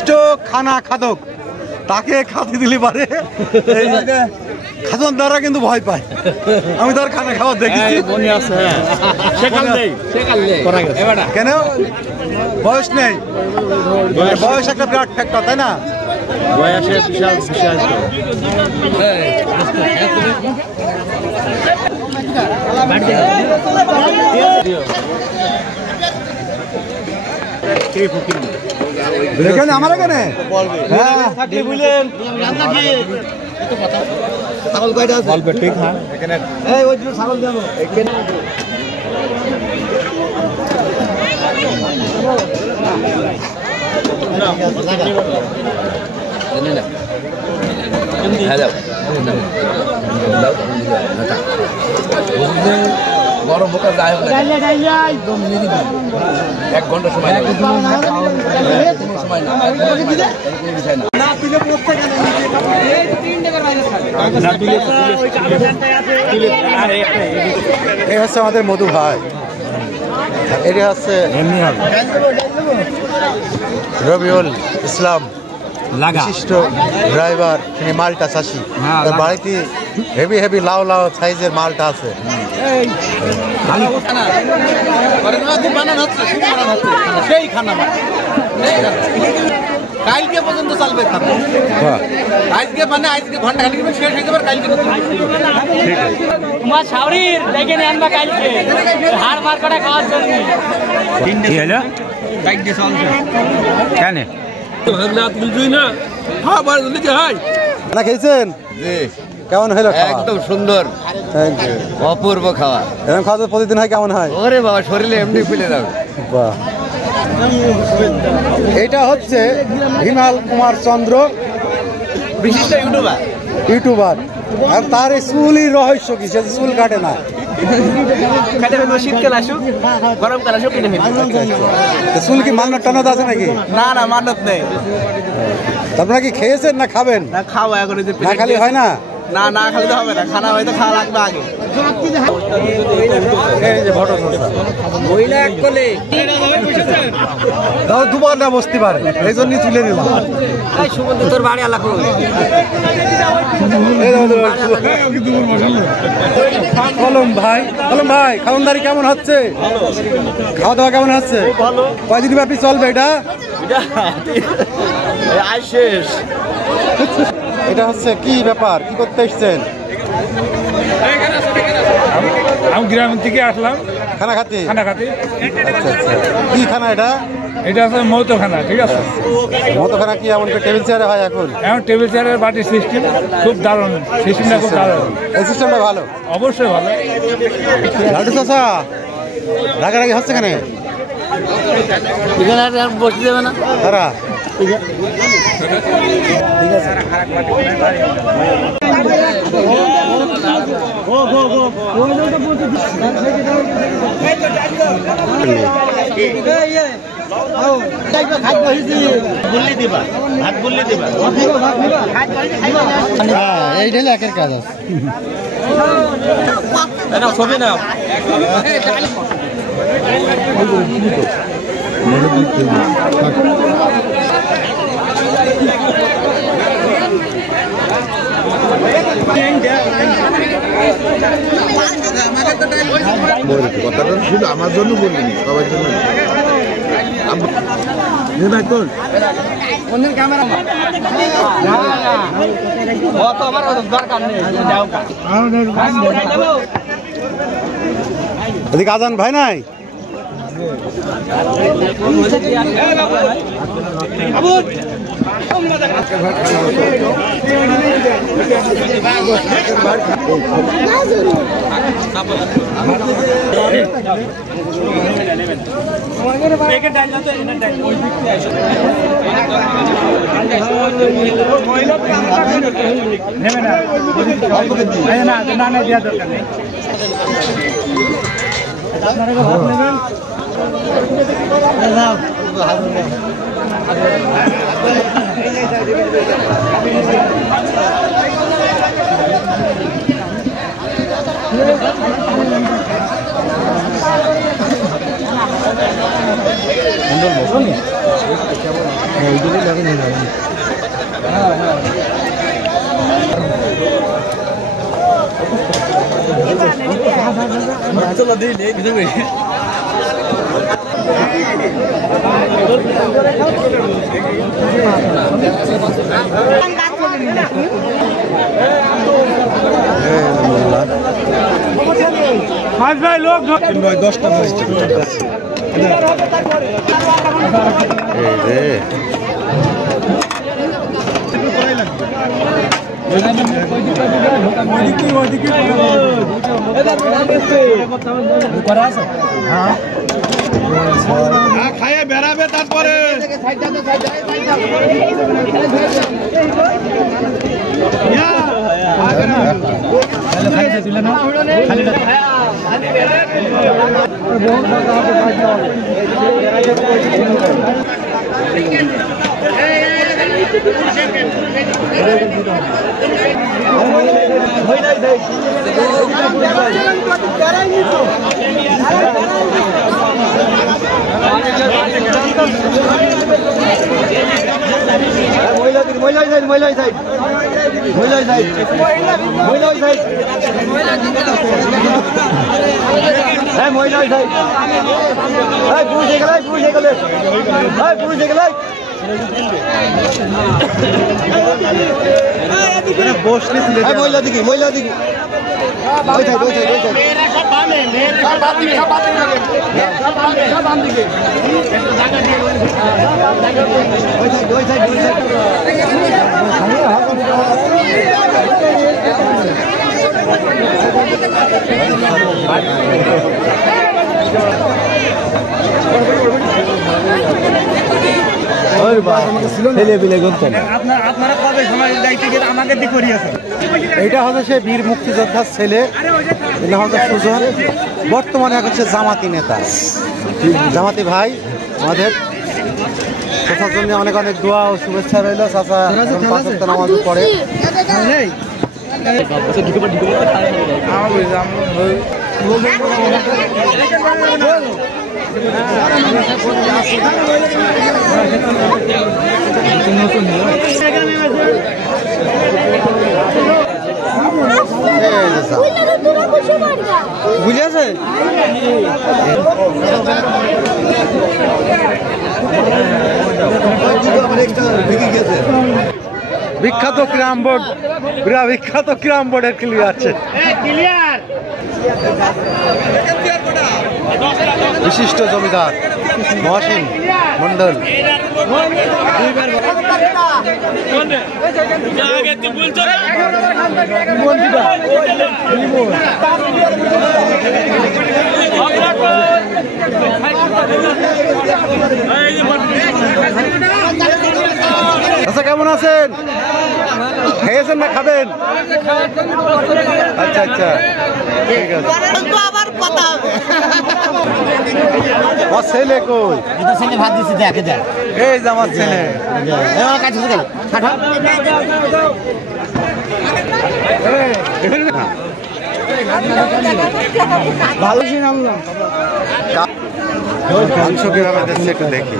বিশিষ্ট খানা খাদক, তাকে খাতে দিলে পারে খাদন দ্বারা কিন্তু ভয় পায়। আমি তার খানা খাওয়া দেখেছি। কেন বয়স নেই? বয়স একটা বিরাট ফ্যাক্টর, তাই না? বয়সের বিশাল বিশাল এখানে আমার এখানে ছাগল কয়টা আছে? অল্প ঠিক। হ্যাঁ এখানে এই ওই যে ছাগল দেবো এখানে। গরম বোকা যায় 1 ঘন্টা সময় এই হচ্ছে আমাদের মধু ভাই, এটা হচ্ছে রবিউল ইসলাম, বিশিষ্ট ড্রাইভার, তিনি মালটা চাষি। তার বাড়িতে হেভি হেভি লাউ লাউ সাইজের মালটা আছে। কালকে পর্যন্ত চলবে খাবে। আজকে মানে আজকে ঘন্টা খানিক শেষ হয়ে যাবে, কালকে তোমার শাওরির দেখে নেন বা কালকে হাড় মার করে খাওয়ার জন্য কি হলো? বাইক দিয়ে চলছে কেন তো ভাবনা তুলছুই না? হ্যাঁ বার বলি যে হাই না খেয়েছেন? জি। কেমন হলো? একদম সুন্দর, অপূর্ব খাওয়া। এরকম খাওয়া প্রতিদিন হয়? কেমন হয়? ওরে বাবা, শরীরে এমনি ফুলে যাবে। বাহ। এটা হচ্ছে হিমাল কুমার চন্দ্র, বিশিষ্ট ইউটিউবার। আর তার এই চুলই রহস্য কি, সে চুল কাটে না। শীতকাল আসুক, গরমকাল আসুক, কিনে চুল কি মান্নত টানত আছে নাকি? না না, মানত নেই। আপনারা কি খেয়েছেন না খাবেন? না খাওয়া এখন, না খালি হয় না। না না খালি তো হবে না, খানা হয়তো খাওয়া লাগবে আগে। দুবার না বসতে পারে, এই জন্যই তুলে নিলাম। তোর বাড়ি আলাদা কলম ভাই, কলম ভাই, খাওয়ানদারি কেমন হচ্ছে? খাওয়া দাওয়া কেমন হচ্ছে? কয়দিন ব্যাপী চলবে এটা? শেষ। এটা হচ্ছে কি ব্যাপার, কি করতে এসছেন? আমি গ্রাম থেকে আসলাম খানা খাতে। খানা খাতে। আচ্ছা আচ্ছা, কি খানা এটা? এটা আছে মৌতো খানা, ঠিক আছে? মতো খানা কি এমন টেবিল চেয়ারে হয় এখন? এখন টেবিল চেয়ারের বাটির সিস্টেম খুব দারুণ, সিস্টেমটা খুব দারুণ। এই সিস্টেমটা ভালো, অবশ্যই ভালো। লাড্ডু চাচা রাগারাগি হচ্ছে কেন? এখানে আর বসতে দেবে না তারা এইটাই একের কাজ আছে। ছবি না কথাটা শুধু আমার জন্য বলিনি, সবার জন্য। এদিকে আজান ভাই নাই? ভাই লোক 10টা খাইয়ে বেড়াবে তারপরে মহিলা দিকে এটা হচ্ছে সে বীর মুক্তিযোদ্ধার ছেলে, এটা হচ্ছে সুজন, বর্তমানে হচ্ছে জামাতি নেতা, জামাতি ভাই আমাদের। চাচার জন্য অনেক অনেক দোয়া ও শুভেচ্ছা রইল। চাচা পাঁচ ওয়াক্ত নামাজ পড়ে। বুঝেছে বিখ্যাত ক্রাম বোর্ড, বিখ্যাত ক্রাম বোর্ডের ক্লিয়ার আছে। বিশিষ্ট জমিদার মহসিন মন্ডল। আচ্ছা, কেমন আছেন? খেয়েছেন না খাবেন? আচ্ছা আচ্ছা, ঠিক আছে। আমার ছেলে কই? ছেলে ভাত দিচ্ছে, দেখে দেখ। এই যে আমার ছেলে। ভালো মাংস কিভাবে দিচ্ছে একটু দেখি।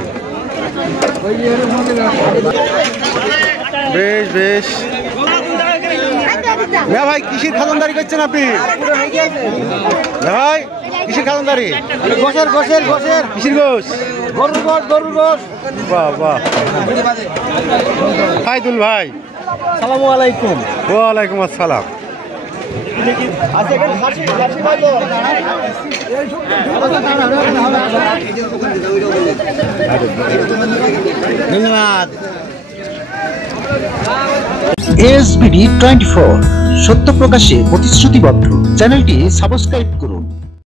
বেশ বেশ। ভাই কিসের খাজনদারি করছেন আপনি? ভাই কিসের খাজনদারি? গোসের গোসের গোসের কিসের গোস? গরুর গোস, গরুর গোস। বাহ বাহ। ফাইদুল ভাই, আসসালামু আলাইকুম। ওয়ালাইকুম আসসালাম। ধন্যবাদ। SBD 24 সত্য প্রকাশে প্রতিশ্রুতিবদ্ধ। চ্যানেলটি সাবস্ক্রাইব